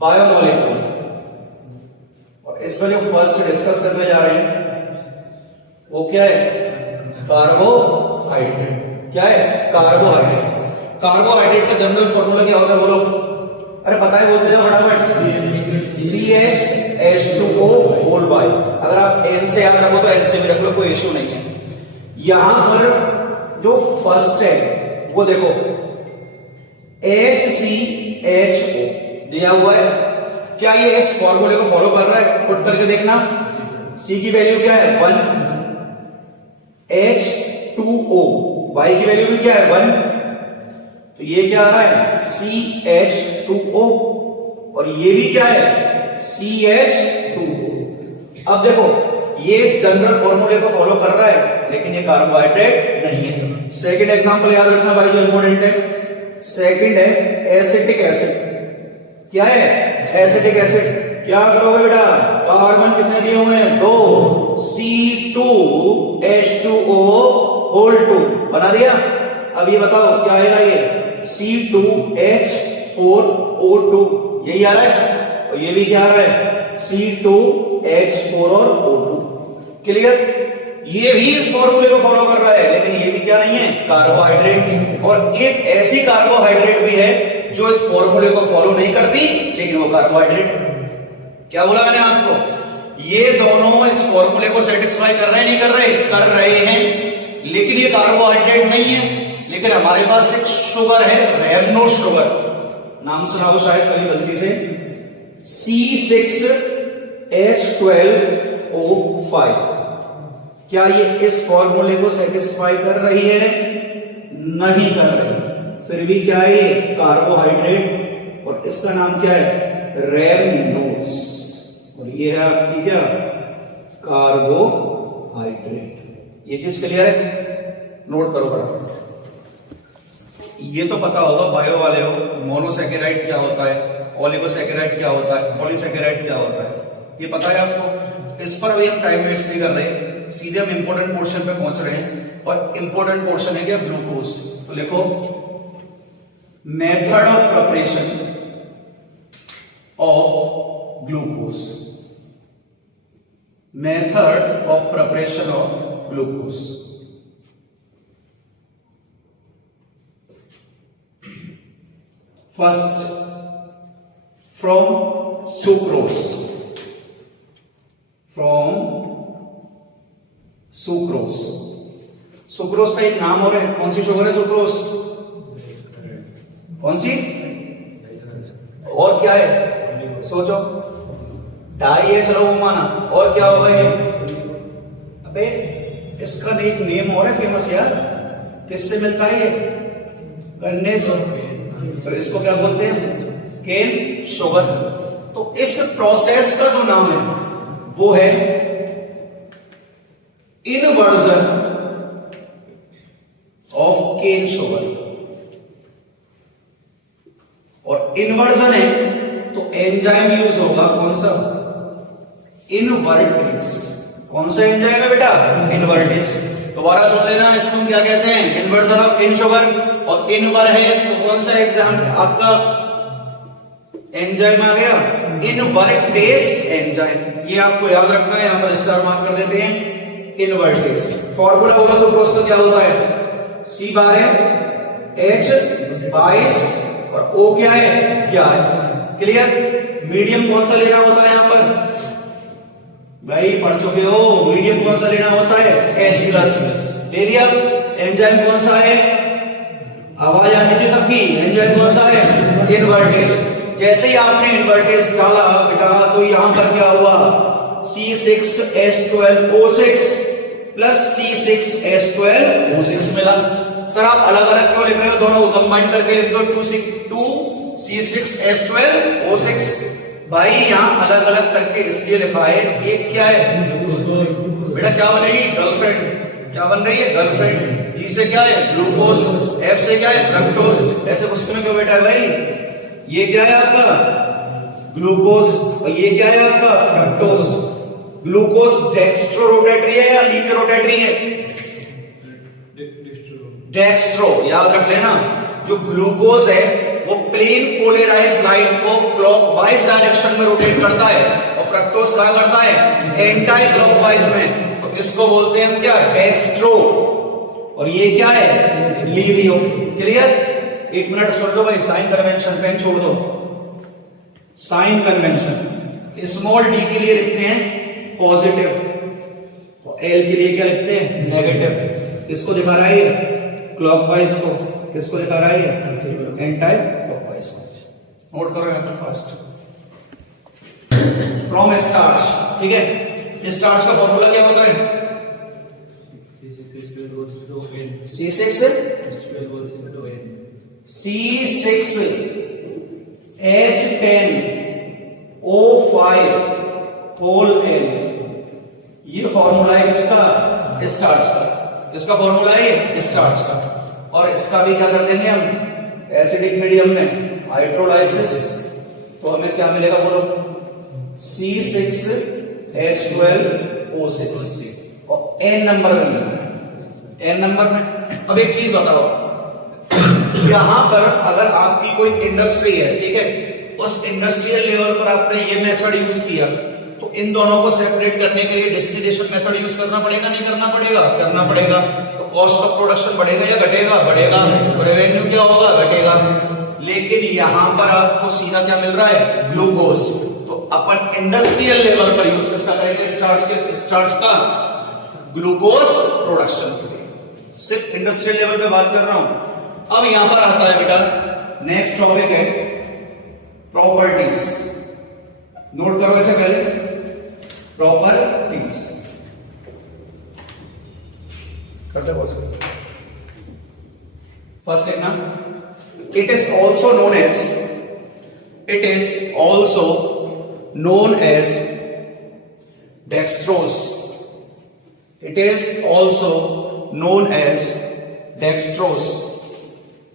Biomolecule. और इसमें जो फर्स्ट डिस्कस करने जा रहे हैं वो क्या है? कार्बोहाइड्रेट। क्या है? कार्बोहाइड्रेट। कार्बोहाइड्रेट का जनरल फॉर्मूला क्या होता है बोलो? अरे पता है, बोलते जाओ फटाफट। CHH2O whole bye. अगर आप N से याद रखो तो N से भी रख लो, कोई इश्यू नहीं है। यहां पर जो फर्स्ट है वो देखो HCHO दिया हुआ है। क्या ये इस फॉर्मूले को फॉलो कर रहा है? पुट करके देखना। C की वैल्यू क्या है? 1, H2O, Y की वैल्यू भी क्या है? 1। तो ये क्या आ रहा है? CH2O। और ये भी क्या है? CH2O। अब देखो, ये इस जनरल फॉर्मूले को फॉलो कर रहा है, लेकिन ये कार्बोहाइड्रेट नहीं है। सेकंड एग्जांपल याद रखना भाई, जो इंपॉर्टेंट है। सेकंड है एसिटिक एसिड। क्या है? Acetic acid. क्या करोगे बेटा? कार्बन कितने दिए हुए हैं? 2, C2H2O होल 2 बना दिया। अब ये बताओ क्या आएगा? ये C2H4O2, यही आ रहा है। और ये भी क्या आ रहा है? C2H4 और O2। क्लियर? ये भी इस फॉर्मूले को फॉलो कर रहा है, लेकिन ये भी क्या नहीं है? कार्बोहाइड्रेट। और एक ऐसी कार्बोहाइड्रेट भी है जो इस फॉर्मूले को फॉलो नहीं करती, लेकिन वो कार्बोहाइड्रेट है। क्या बोला मैंने आपको? ये दोनों इस फॉर्मूले को सेटिस्फाई कर रहे हैं, नहीं कर रहे? कर रहे हैं, लेकिन ये कार्बोहाइड्रेट नहीं है। लेकिन हमारे पास एक शुगर है, रैमनोज शुगर, नाम सुना हो शायद कभी गलती से, C6H12O5। क्या ये इस फॉर्मूले को सेटिस्फाई कर रही है? नहीं कर रही। फिर भी क्या है? ये कार्बोहाइड्रेट, और इसका नाम क्या है? रैमनोज। और ये है आपकी क्या? कार्बोहाइड्रेट। ये चीज क्लियर है? नोट करो फटाफट। ये तो पता होगा बायो वाले हो, मोनोसैकेराइड क्या होता है, ओलिगोसैकेराइड क्या होता है, पॉलीसैकेराइड क्या होता है, ये पता है आपको। इस पर अभी हम टाइम वेस्ट नहीं कर रहे, सीधे हम इंपॉर्टेंट पोर्शन पे पहुंच रहे हैं। और इंपॉर्टेंट पोर्शन है क्या? ग्लूकोज। तो लिखो, method of preparation of glucose. Method of preparation of glucose. First, from sucrose. From sucrose. Sucrose का एक नाम और है। कौन सी शुगर है सुक्रोज? कौन सी? और क्या है? सोचो। डाई है, चलो वो माना। और क्या होगा ये? अबे इसका एक नेम और है फेमस यार। किससे मिलता है ये? गन्ने से। तो इसको क्या बोलते हैं? Cane sugar. तो इस प्रोसेस का जो नाम है वो है इनवर्जन ऑफ केन शुगर। और इनवर्जन है तो एंजाइम यूज होगा। कौन सा? इनवर्टेज। कौन सा एंजाइम है बेटा? इनवर्टेज। दोबारा सुन लेना, इसको हम क्या कहते हैं? Inversion of cane sugar. और इनवर है तो कौन सा एग्जाम आपका एंजाइम आ गया? Invertase enzyme. ये आपको याद रखना है, यहां पर स्टार मार्क कर देते हैं। इनवर्टेज। फॉर्मूला बोला सुक्रोज का क्या होता है? C बार है, H22 और O क्या है? क्या है? क्लियर? मीडियम कौन सा लेना होता है यहां पर? भाई पढ़ चुके हो, मीडियम कौन सा लेना होता है? H+ ले लिया। एंजाइम कौन सा है? आवाज आनी चाहिए सबकी। एंजाइम कौन सा है? इनवर्टेज। जैसे ही आपने इनवर्टेज डाला बेटा तो यहां पर क्या हुआ? C6H12O6 प्लस C6H12O6 मिला। सर आप अलग अलग क्यों लिख रहे हो? दोनों को कंबाइन करके लिख दो, 2C6H12O6। भाई यहां अलग अलग करके इसलिए लिखा है, एक क्या है बेटा? क्या बनेगी? गर्लफ्रेंड। क्या बन रही है? गर्लफ्रेंड। जी से क्या है? ग्लूकोज। F से क्या है? फ्रक्टोज। ऐसे क्वेश्चन में क्यों बेटा है भाई? ये क्या है आपका? ग्लूकोज। और ये क्या है आपका? फ्रक्टोज। ग्लूकोज डेक्स्ट्रो रोटेटरी है या लीनियर रोटेटरी है? डेक्स्ट्रो। याद रख लेना, जो ग्लूकोज है वो प्लेन पोलराइज लाइट को क्लॉकवाइज डायरेक्शन में रोटेट करता है और फ्रक्टोज कहां करता है, एंटी क्लॉकवाइज में। तो इसको बोलते हैं हम क्या, डेक्स्ट्रो। और ये क्या है, लीवियो। क्लियर? एक मिनट सुन लो भाई, साइन कन्वेंशन, पेन छोड़ दो। साइन कन्वेंशन स्मॉल डी के लिए लिखते हैं पॉजिटिव, और एल के लिए क्या लिखते हैं, नेगेटिव। किसको दिखा रहा है ये, क्लॉकवाइज को। किसको दिखा रहा है ये, एंटी क्लॉकवाइज को। नोट करो यहां तक फास्ट। फ्रॉम स्टार्च, ठीक है। स्टार्च का फॉर्मूला क्या होता है, C6H10O5 होल N। ये फॉर्मूला है किसका, स्टार्च का। किसका फॉर्मूला है ये, स्टार्च का। और इसका भी क्या कर देंगे हम, एसिडिक मीडियम में हाइड्रोलाइसिस, तो हमें क्या मिलेगा बोलो, C6H12O6 और N नंबर में मिलेगा, N नंबर में। अब एक चीज बताओ, यहां पर अगर आपकी कोई इंडस्ट्री है, ठीक है, उस इंडस्ट्रियल लेवल पर आपने ये मेथड यूज किया, तो इन दोनों को सेपरेट करने के लिए डिस्टिलेशन मेथड यूज करना पड़ेगा, नहीं करना पड़ेगा, करना पड़ेगा। तो कॉस्ट ऑफ प्रोडक्शन बढ़ेगा या घटेगा, बढ़ेगा। तो रेवेन्यू क्या होगा, घटेगा। लेकिन यहां पर आपको सीधा क्या मिल रहा है, ग्लूकोज। तो अपन इंडस्ट्रियल लेवल पर यूज किसका करेंगे, स्टार्च का ग्लूकोज प्रोडक्शन के लिए। सिर्फ इंडस्ट्रियल लेवल पे बात कर रहा हूं। अब यहां पर आता है बेटा, नेक्स्ट टॉपिक है प्रॉपर्टीज। नोट करो इसे पहले, प्रॉपर्टीज करते बहुत। फर्स्ट देखना, it is also known as dextrose. It is also known as dextrose.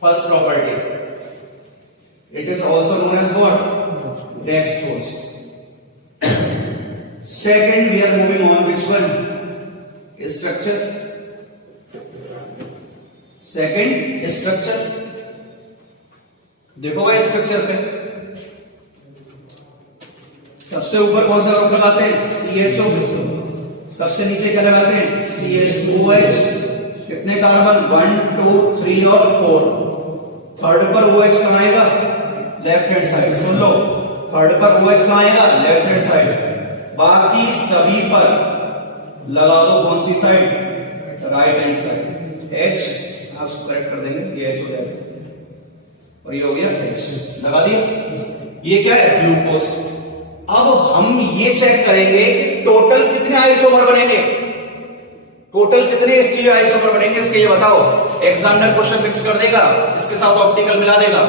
First property. It is also known as what? Dextrose. Second, we are moving on. Which one? Structure. Second, structure. देखो भाई structure पे सबसे ऊपर कौन सा group लगाते हैं, CHO। सबसे नीचे क्या लगाते हैं, CH2OH। कितने कार्बन, 1 2 3 और 4। थर्ड पर OH कहां आएगा, लेफ्ट हैंड साइड। सुन लो, थर्ड पर OH कहां आएगा, लेफ्ट हैंड साइड। बाकी सभी पर लगा दो कौन सी side, right hand side. H आप करेक्ट कर देंगे, ये H हो जाएगा और ये हो गया H। लगा दिया। ये क्या है, ग्लूकोज। अब हम ये चेक करेंगे कि टोटल कितने आइसोमर बनेंगे, टोटल कितने स्टीरियो आइसोमर बनेंगे, इसके लिए बताओ। एग्जामिनर क्वेश्चन मिक्स कर देगा, इसके साथ ऑप्टिकल मिला देगा।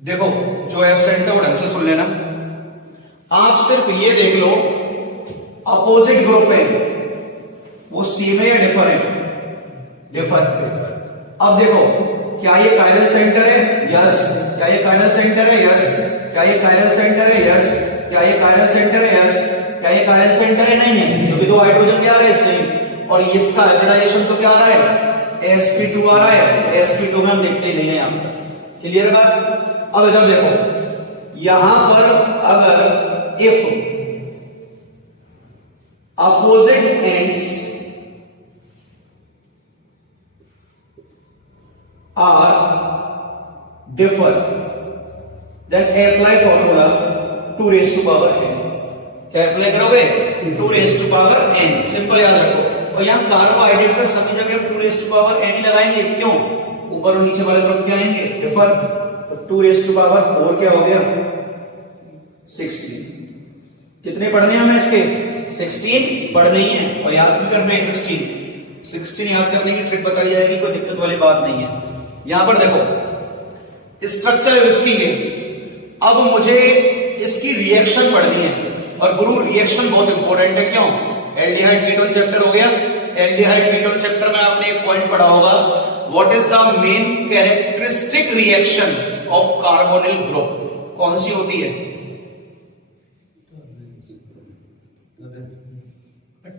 देखो, जो एब्सेंट है वो ढंग से सुन लेना। आप सिर्फ ये देख लो, अपोजिट ग्रुप में वो सी में या डिफर है, डिफर। अब देखो, क्या ये कायरल सेंटर है, यस। क्या ये कायरल सेंटर है, यस। क्या ये कायरल सेंटर है, यस। क्या ये कायरल सेंटर है, यस। क्या ये कायरल सेंटर है, नहीं है, क्योंकि दो हाइड्रोजन क्या आ रहे हैं, सही। और इसका हाइब्रिडाइजेशन तो क्या आ रहा है, sp2 आ रहा है। sp2 में हम देखते ही नहीं है यहां पर। क्लियर बात। अब इधर देखो, यहां पर अगर if opposite ends are differ, then apply formula 2 raised to power n। क्या अप्लाई करोगे, 2 raised to power n। Simple याद रखो। और यहां कार्बोहाइड्रेट पे सभी जगह 2 raised to power n ही लगाएंगे। क्यों, ऊपर और नीचे वाले ग्रुप क्या आएंगे, डिफर। तो 2 raised to power 4 क्या हो गया, 16। कितने पढ़ने हैं हमें इसके, 16 पढ़ने ही है और याद भी करने हैं। 16 याद करने की ट्रिक बताई जाएगी, कोई दिक्कत वाली बात नहीं है। यहां पर देखो, स्ट्रक्चर इसकी है। अब मुझे इसकी रिएक्शन पढ़नी है, और गुरु रिएक्शन बहुत इंपॉर्टेंट है। क्यों, एल्डिहाइड कीटोन चैप्टर हो गया। एल्डिहाइड कीटोन चैप्टर में आपने एक पॉइंट पढ़ा होगा, what is the main characteristic reaction of carbonyl group. कौन सी होती है,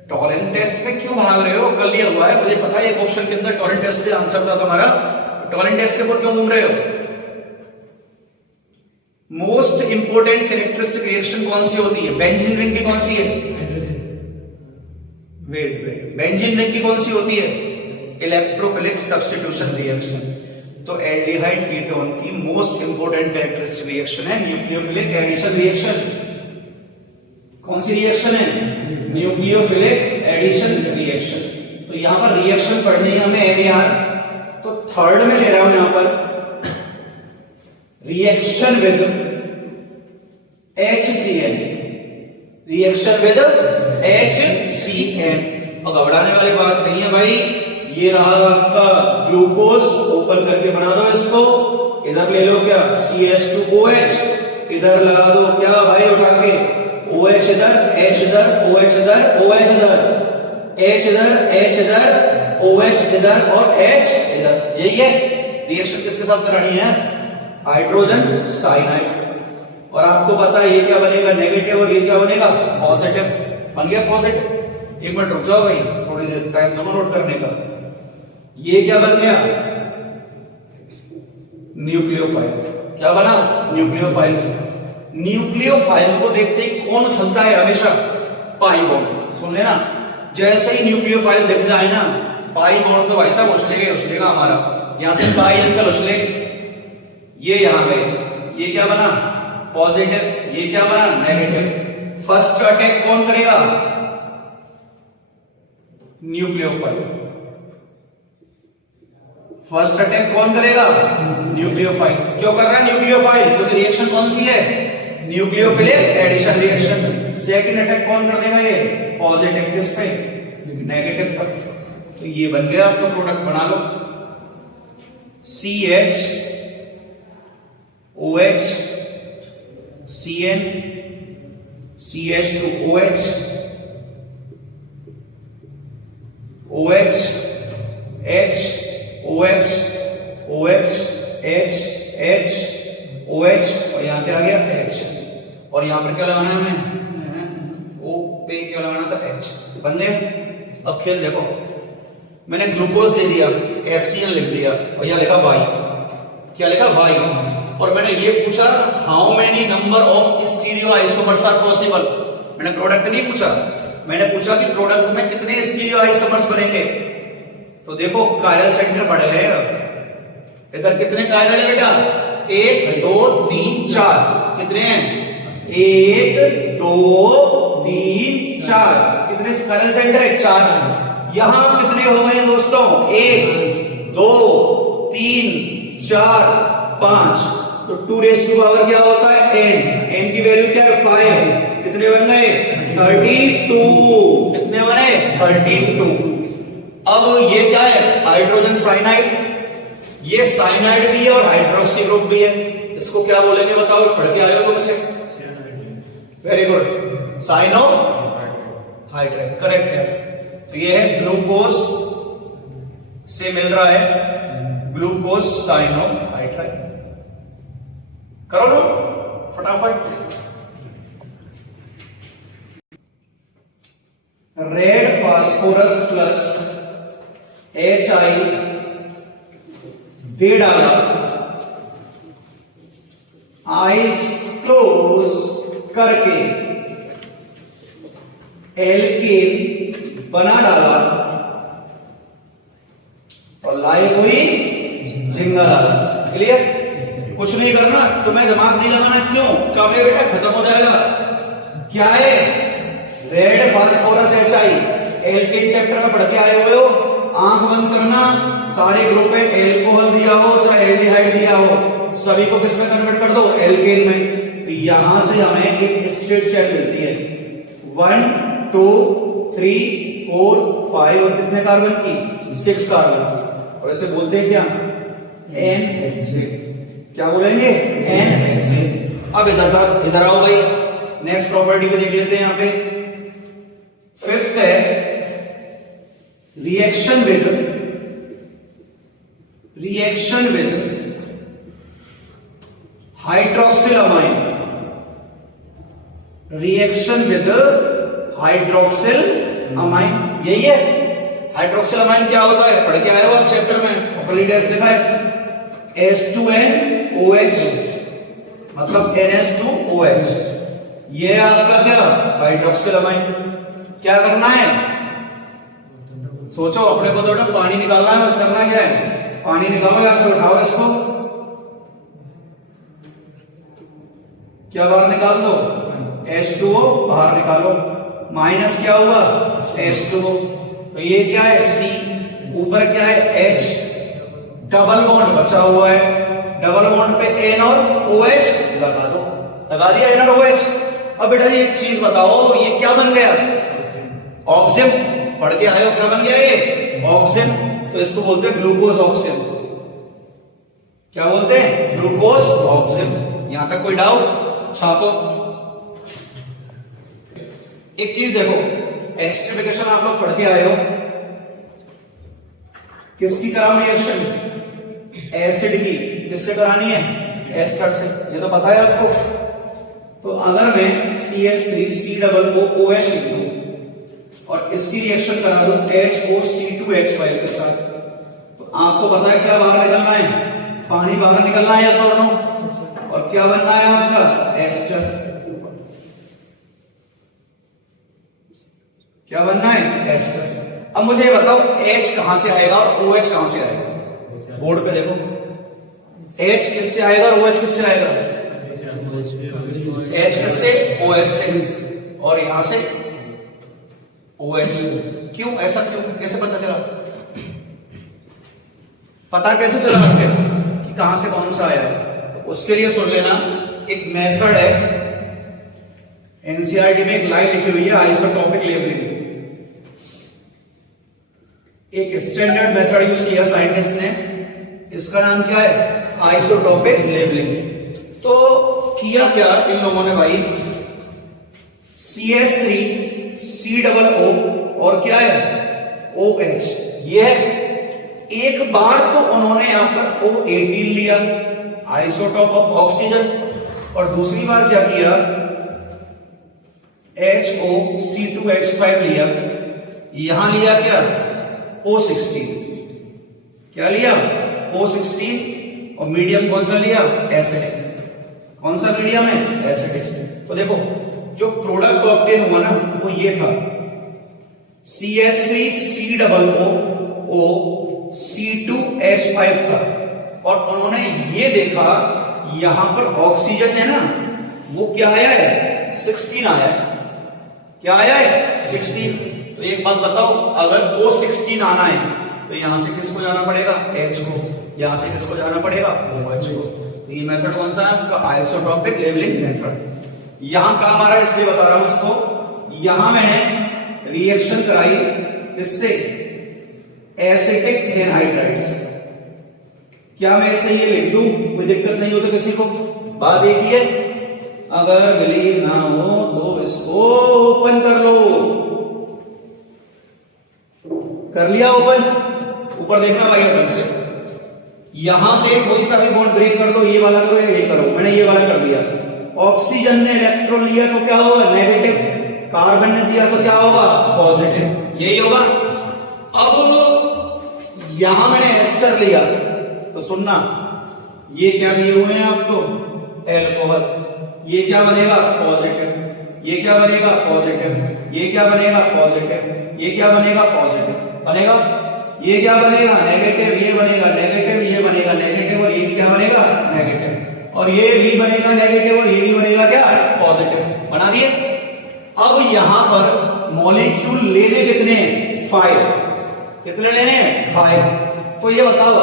टॉरेंट टेस्ट में क्यों भाग रहे हो, कल लिया हुआ है मुझे पता है। एक ऑप्शन के अंदर टॉरेंट टेस्ट से आंसर था तुम्हारा, टॉरेंट टेस्ट से क्यों घूम रहे हो, मोस्ट इंपोर्टेंट कैरेक्टरिस्टिक रिएक्शन कौन सी होती है? बेंजीन रिंग की कौन सी है? वेट बेंजीन रिंग की कौन सी होती है? Electrophilic substitution reaction. तो एल्डिहाइड कीटोन की मोस्ट इंपोर्टेंट कैरेक्टरिस्टिक रिएक्शन है न्यूक्लियोफिलिक एडिशन रिएक्शन। कौन सी रिएक्शन है? Nucleophilic addition reaction. तो यहां पर रिएक्शन पढ़नी है हमें एनएआर, तो थर्ड में ले रहा हूं यहां पर reaction with HCl, reaction with HCl। और घबराने वाली बात नहीं है भाई, ये रहा आपका ग्लूकोज, ओपन करके बना दो इसको, इधर ले लो क्या CH2OH, इधर लगा दो क्या भाई उठा के OH इधर, H इधर, OH इधर, OH इधर, H इधर, H इधर, OH इधर और H इधर। यही है रिएक्शन। किसके साथ करानी है? Hydrogen cyanide. और आपको पता है ये क्या बनेगा? नेगेटिव, और ये क्या बनेगा? पॉजिटिव। बन गया पॉजिटिव। एक मिनट रुक जाओ भाई, थोड़ी देर टाइम दो नोट करने का। ये क्या बन गया? न्यूक्लियोफाइल। क्या बना? न्यूक्लियोफाइल। न्यूक्लियोफाइल को देखते ही कौन उछलता है हमेशा? Pi bond. सुन लेना, जैसे ही न्यूक्लियोफाइल दिख जाए ना, पाई बॉन्ड तो भाई साहब उछलेगा हमारा। यहां से पाई अंकल उछले, ये यहां गए, ये क्या बना? पॉजिटिव। ये क्या बना? नेगेटिव। फर्स्ट अटैक कौन करेगा? न्यूक्लियोफाइल। फर्स्ट अटैक कौन करेगा? न्यूक्लियोफाइल। क्यों कर रहा है न्यूक्लियोफाइल? क्योंकि रिएक्शन कौन सी है? Nucleophilic addition reaction. Second attack कौन कर देगा? ये पॉजिटिव। किस पे? नेगेटिव पर। तो ये बन गया आपका प्रोडक्ट, बना लो CH CN CH2OH OH H OH OH H H OH और यहां क्या आ गया? H। और यहां पर क्या लगाना है हमें? O पे क्या लगाना था? H। बंदे अब खेल देखो, मैंने ग्लूकोज दे दिया, HCl लिख दिया, और यहां लिखा Y। क्या लिखा? Y। और मैंने ये पूछा how many number of stereo isomers are possible. मैंने प्रोडक्ट नहीं पूछा, मैंने पूछा कि प्रोडक्ट में कितने स्टीरियो आइसोमर्स बनेंगे। तो देखो कायरल सेंटर पड़े हैं, इधर कितने कायरल है बेटा? 1 2 3 4। कितने हैं? 1 2 3 4। कितने कायरल सेंटर है? 4। यहां कितने हो गए दोस्तों? 1 2 3 4 5। तो 2 रेज़ टू पावर क्या होता है? n। n की वैल्यू क्या है? 5। कितने बन गए? 32। कितने बने? 32। अब ये क्या है? Hydrogen cyanide. ये साइनाइड भी है और हाइड्रोक्सी ग्रुप भी है। इसको क्या बोलेंगे बताओ? पढ़ के आए हो तुमसे? Very good, cyano hydride. Correct है। तो ये है ग्लूकोज से मिल रहा है ग्लूकोज साइनो हाइड्राइड। करो लो फटाफट। रेड फास्फोरस प्लस HI दे डाला, आइस क्लोज करके एल्केन बना डाला और लाई हुई झिंगा डाला। क्लियर? कुछ नहीं करना, तुम्हें दिमाग नहीं लगाना। क्यों? कब बेटा खत्म हो जाएगा। क्या है? Red phosphorus HI। Alkane chapter में पढ़ के आए हुए हो। आंख बंद करना, सारे ग्रुप में एल्कोहल दिया हो चाहे एल्डिहाइड दिया हो, सभी को किसमें कन्वर्ट कर दो? एल्केन में। तो यहां से हमें एक स्ट्रेट चेन मिलती है 1 2 3 4 5 और कितने कार्बन की? 6 कार्बन। और इसे बोलते हैं क्या? NHC। क्या बोलेंगे? NHC। अब इधर आओ भाई, नेक्स्ट प्रॉपर्टी को देख लेते हैं। यहां पे फिफ्थ है reaction with hydroxyl amine. Reaction with hydroxyl amine, यही है। हाइड्रोक्सिल अमाइन क्या होता है? पढ़ के आए हो आप चैप्टर में, प्रॉपर्टी टेस्ट लिखा है। H2NOH मतलब NH2OH। ये है आपका क्या, हाइड्रोक्सिल अमाइन। क्या करना है, सोचो, अपने को तो पानी निकालना है, बस करना क्या है, पानी निकालो, यहां से उठाओ इसको, क्या बाहर निकाल दो, H2O बाहर निकालो, माइनस क्या हुआ, H2O। तो ये क्या है, C, ऊपर क्या है, H, डबल बॉन्ड बचा हुआ है, डबल बॉन्ड पे N और OH लगा दो, लगा दिया N और OH। अब बेटा ये एक चीज बताओ, ये क्या बन गया, ऑक्सिन। पढ़ के आए हो क्या बन गया ये, ऑक्सिन। तो इसको बोलते हैं ग्लूकोज ऑक्सिन। क्या बोलते हैं, ग्लूकोज ऑक्सिन। यहां तक कोई डाउट, छापो। एक चीज देखो, एस्टरिफिकेशन आप लोग पढ़ के आए हो, किसकी कराओ रिएक्शन, एसिड की। किससे करानी है, एस्टर से, ये तो पता है आपको। तो अगर मैं CH3COOH लिख दूं और इसकी रिएक्शन करा दूं HOC2H5 के साथ, तो आपको पता है क्या बाहर निकलना है, पानी बाहर निकलना है, यस और नो। और क्या बनना है आपका, एस्टर। क्या बनना है, एस्टर। अब मुझे ये बताओ H कहां से आएगा और OH कहां से आएगा, बोर्ड पे देखो, H किससे आएगा और OH किससे आएगा, H किससे, OH से, और यहां से OH। क्यों ऐसा, क्यों, कैसे पता चला, पता कैसे चला आपके कि कहां से कौन सा आया, तो उसके लिए सुन लेना, एक मेथड है, एनसीईआरटी में एक लाइन लिखी हुई है, आइसोटॉपिक लेबलिंग। एक स्टैंडर्ड मेथड यूज किया साइंटिस्ट ने, इसका नाम क्या है, आइसोटॉपिक लेबलिंग। तो किया क्या इन लोगों ने भाई, CH3COO और क्या है, OH, ये एक बार तो उन्होंने यहां पर O18 लिया, आइसोटॉप ऑफ ऑक्सीजन, और दूसरी बार क्या किया, HOC2H5 लिया, यहां लिया क्या, O16। क्या लिया, O16, और मीडियम कौन सा लिया, एसिड। कौन सा मीडियम है, एसिड। तो देखो जो प्रोडक्ट ऑब्टेन हुआ ना, वो ये था, CH3COO C2H5 था, और उन्होंने ये देखा यहां पर ऑक्सीजन है ना, वो क्या आया है, 16 आया है। क्या आया है, 16। तो एक बात बताओ, अगर O16 आना है तो यहां से किसको जाना पड़ेगा, H को, यहां से किसको जाना पड़ेगा, OH को। तो ये मेथड कौन सा है आपका, आइसोटॉपिक लेबलिंग मेथड। यहां काम आ रहा है इसलिए बता रहा हूं इसको। यहां मैंने रिएक्शन कराई इससे, एसिटिक एनहाइड्राइड से। क्या मैं इसे ये लिख दूं, कोई दिक्कत नहीं हो तो किसी को, बात एक ही है। अगर बिलीव ना हो तो इसको ओपन कर लो। कर लिया ओपन, ऊपर देखना भाई अपन से, यहां से कोई सा भी बॉन्ड ब्रेक कर दो, ये वाला करो या ये करो, मैंने ये वाला कर दिया। ऑक्सीजन ने इलेक्ट्रॉन लिया तो क्या होगा, नेगेटिव, कार्बन ने दिया तो क्या होगा, पॉजिटिव, यही होगा। अब यहां मैंने एस्टर लिया, तो सुनना, ये क्या दिए हुए हैं आपको, एल्कोहल, ये क्या बनेगा, पॉजिटिव, ये क्या बनेगा, पॉजिटिव, ये क्या बनेगा, पॉजिटिव, ये क्या बनेगा, पॉजिटिव बनेगा, ये क्या बनेगा, नेगेटिव, ये बनेगा नेगेटिव, ये बनेगा नेगेटिव, और ये क्या बनेगा, नेगेटिव, और ये भी बनेगा नेगेटिव, और ये भी बनेगा क्या, पॉजिटिव। बना दिए। अब यहां पर मॉलिक्यूल लेने कितने हैं, 5। कितने लेने हैं, 5। तो ये बताओ,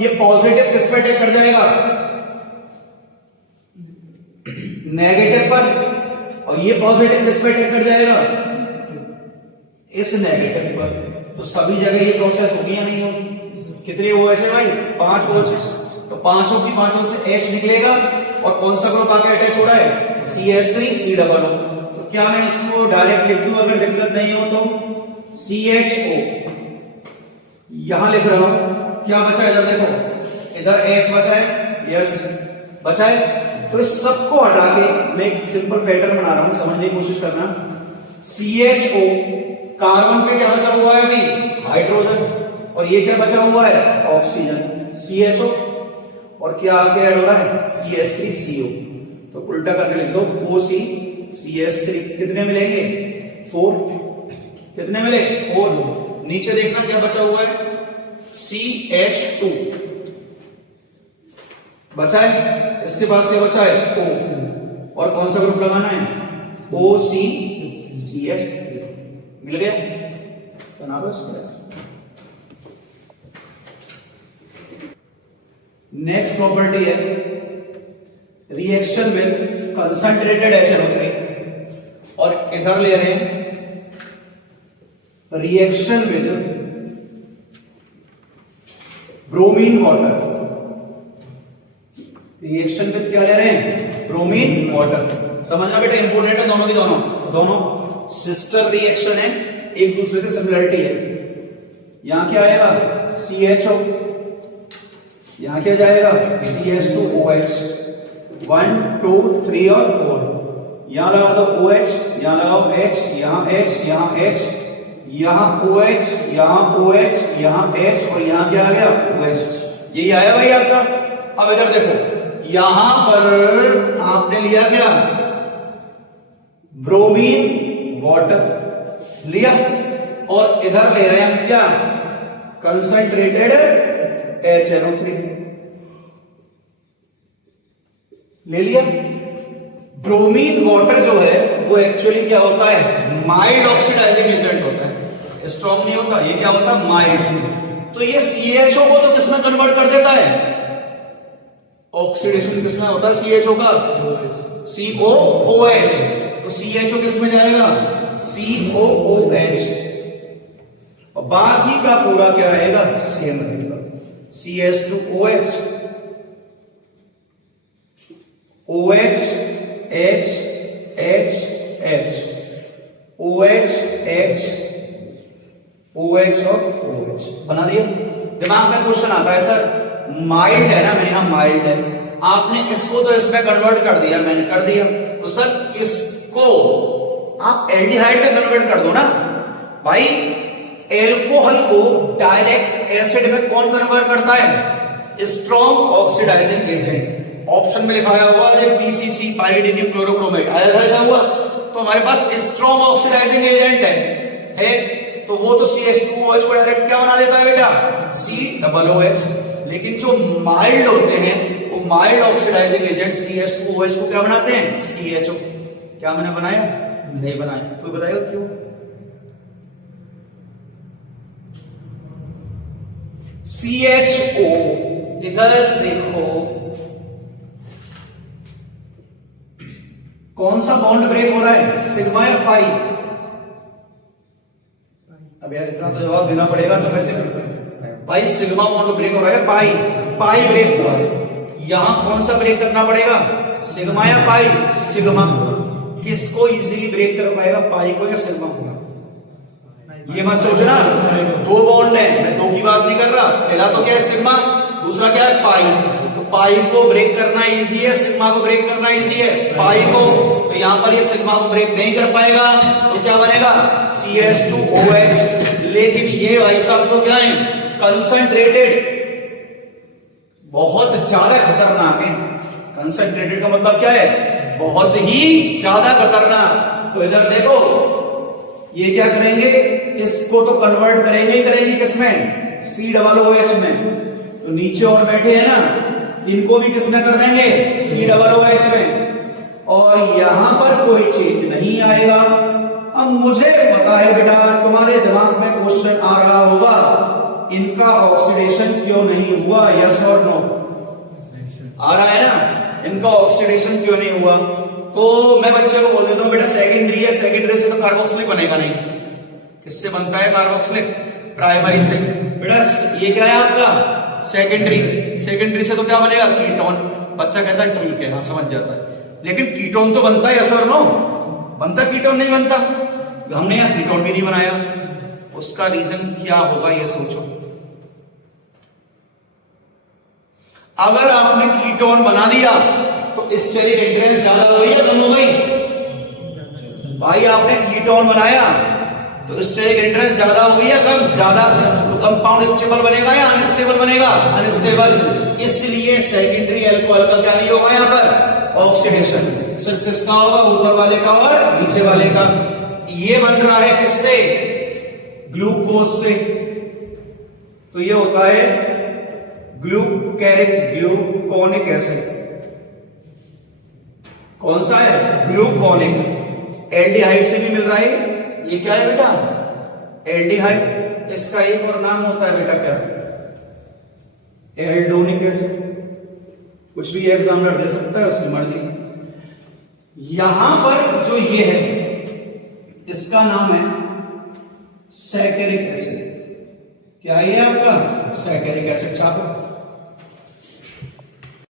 ये पॉजिटिव किस पे अटैक कर जाएगा, नेगेटिव पर, और ये पॉजिटिव किस पे अटैक कर जाएगा, इस नेगेटिव पर। तो सभी जगह ये प्रोसेस होगी या नहीं होगी, कितने OH है भाई, 5 OH, तो पांचों की पांचों से H निकलेगा, और कौन सा ग्रुप आके अटैच हो रहा है, CH3COO। तो क्या मैं इसको डायरेक्ट लिख दूं, अगर दिक्कत नहीं हो तो, CHO यहां लिख रहा हूं, क्या बचा है इधर देखो, इधर H बचा है, यस बचा है। तो इस सबको हटा के मैं एक सिंपल पैटर्न बना रहा हूं, समझने की कोशिश करना। CHO, कार्बन पे क्या बचा हुआ है अभी, हाइड्रोजन, और ये क्या बचा हुआ है, ऑक्सीजन, CHO, और क्या आगे ऐड हो रहा है, CH3CO। उल्टा करके लिख दो OC CS3 कितने मिलेंगे 4 कितने मिले 4 नीचे देखना क्या बचा हुआ है CH2 बचा है इसके पास क्या बचा है O और कौन सा ग्रुप लगाना है OCCH3 मिल गया बना लो इसका नेक्स्ट प्रॉपर्टी है रिएक्शन विद कंसंट्रेटेड HNO3 और इधर ले रहे हैं reaction with bromine water reaction with क्या ले रहे हैं ब्रोमीन वाटर समझना बेटा इंपोर्टेंट है दोनों की दोनों सिस्टर रिएक्शन है एक दूसरे से सिमिलरिटी है यहां क्या आएगा CHO यहां क्या जाएगा CH2OH 1 2 3 और 4 यहां लगा दो OH यहां लगाओ H यहां H यहां H यहां OH यहां OH यहां H और यहां क्या आ गया OH यही आया भाई आपका अब इधर देखो यहां पर आपने लिया क्या ब्रोमीन वाटर लिया और इधर ले रहे हैं क्या कंसंट्रेटेड HNO3 ले लिया ब्रोमीन वाटर जो है वो एक्चुअली क्या होता है माइल्ड ऑक्सीडाइजिंग एजेंट होता है स्ट्रॉन्ग नहीं होता ये क्या होता है माइल्ड तो ये CHO को तो किसमें कन्वर्ट कर देता है ऑक्सीडेशन किसमें होता है CHO का COOH तो CHO किसमें जाएगा COOH और बाकी का पूरा क्या रहेगा सेम रहेगा CH2OH OH H H H OH H OH और OH बना दिया दिमाग में क्वेश्चन आता है सर माइल्ड है ना मैंने यहां माइल्ड है आपने इसको तो इसमें कन्वर्ट कर दिया मैंने कर दिया तो सर इसको आप एल्डिहाइड में कन्वर्ट कर दो ना भाई एल्कोहल को डायरेक्ट एसिड में कौन कन्वर्ट करता है स्ट्रॉन्ग ऑक्सीडाइजिंग एजेंट ऑप्शन में लिखाया हुआ है PCC पाइरिडिनियम क्लोरोक्रोमेट आया हुआ तो हमारे पास स्ट्रॉन्ग ऑक्सीडाइजिंग एजेंट है तो वो तो CH2OH को डायरेक्ट क्या बना देता है बेटा COOH लेकिन जो माइल्ड होते हैं वो माइल्ड ऑक्सीडाइजिंग एजेंट CH2OH को क्या बनाते हैं CHO क्या मैंने बनाया नहीं बनाया कोई बताएगा क्यों CHO इधर देखो कौन सा बॉन्ड ब्रेक हो रहा है सिग्मा या पाई अब यार इतना तो जवाब देना पड़ेगा तो कैसे भाई सिग्मा बॉन्ड ब्रेक हो रहा है पाई ब्रेक हुआ है यहां कौन सा ब्रेक करना पड़ेगा सिग्मा या पाई सिग्मा किसको इजीली ब्रेक कर पाएगा पाई को या सिग्मा को ये मत सोचना दो बॉन्ड है मैं दो की बात नहीं कर रहा पहला तो क्या है सिग्मा दूसरा क्या है पाई तो पाई को ब्रेक करना इजी है सिग्मा को ब्रेक करना इजी है पाई को तो यहां पर ये सिग्मा को ब्रेक नहीं कर पाएगा तो क्या बनेगा CH2OH लेकिन ये भाई साहब तो क्या है कंसंट्रेटेड बहुत ज्यादा खतरनाक है कंसंट्रेटेड का मतलब क्या है बहुत ही ज्यादा खतरनाक तो इधर देखो ये क्या करेंगे इसको तो कन्वर्ट करेंगे किसमें COOH में तो नीचे और बैठे हैं ना इनको भी किसमें कर देंगे COOH में और यहां पर कोई चेंज नहीं आएगा अब मुझे पता है बेटा तुम्हारे दिमाग में क्वेश्चन आ रहा होगा इनका ऑक्सीडेशन क्यों नहीं हुआ यस और नो आ रहा है ना इनका ऑक्सीडेशन क्यों नहीं हुआ तो मैं बच्चे को बोल देता हूं बेटा सेकेंडरी है सेकेंडरी से तो कार्बोक्सिलिक बनेगा नहीं किससे बनता है कार्बोक्सिलिक प्राइमरी से बेटा ये क्या है आपका सेकेंडरी से तो क्या बनेगा कीटोन बच्चा कहता है ठीक है हाँ समझ जाता है लेकिन कीटोन तो बनता है यस और नो बनता कीटोन नहीं बनता हमने यहां कीटोन भी नहीं बनाया उसका रीजन क्या होगा ये सोचो अगर आपने कीटोन बना दिया तो स्टेरिक एंट्रेंस ज्यादा हो गई या कम हो गई भाई आपने कीटोन बनाया तो स्टेरिक एंट्रेंस ज्यादा हो गई या कम ज्यादा तो कंपाउंड स्टेबल बनेगा या अनस्टेबल बनेगा अनस्टेबल इसलिए सेकेंडरी अल्कोहल का क्या नहीं होगा यहां पर ऑक्सीडेशन सिर्फ किसका होगा, ऊपर वाले का और नीचे वाले का। ये बन रहा है किससे, ग्लूकोज से, तो ये होता है ग्लूकोनिक एसिड। कौन सा है, ग्लूकोनिक। एल्डिहाइड से भी मिल रहा है, ये क्या है बेटा, एल्डिहाइड। इसका एक और नाम होता है बेटा क्या, एल्डोनिक एसिड। कुछ भी एग्जामिनर दे सकता है, उसकी मर्जी। यहां पर जो ये है इसका नाम है सैकेरिक एसिड। क्या है आपका, सैकेरिक एसिड। छापो।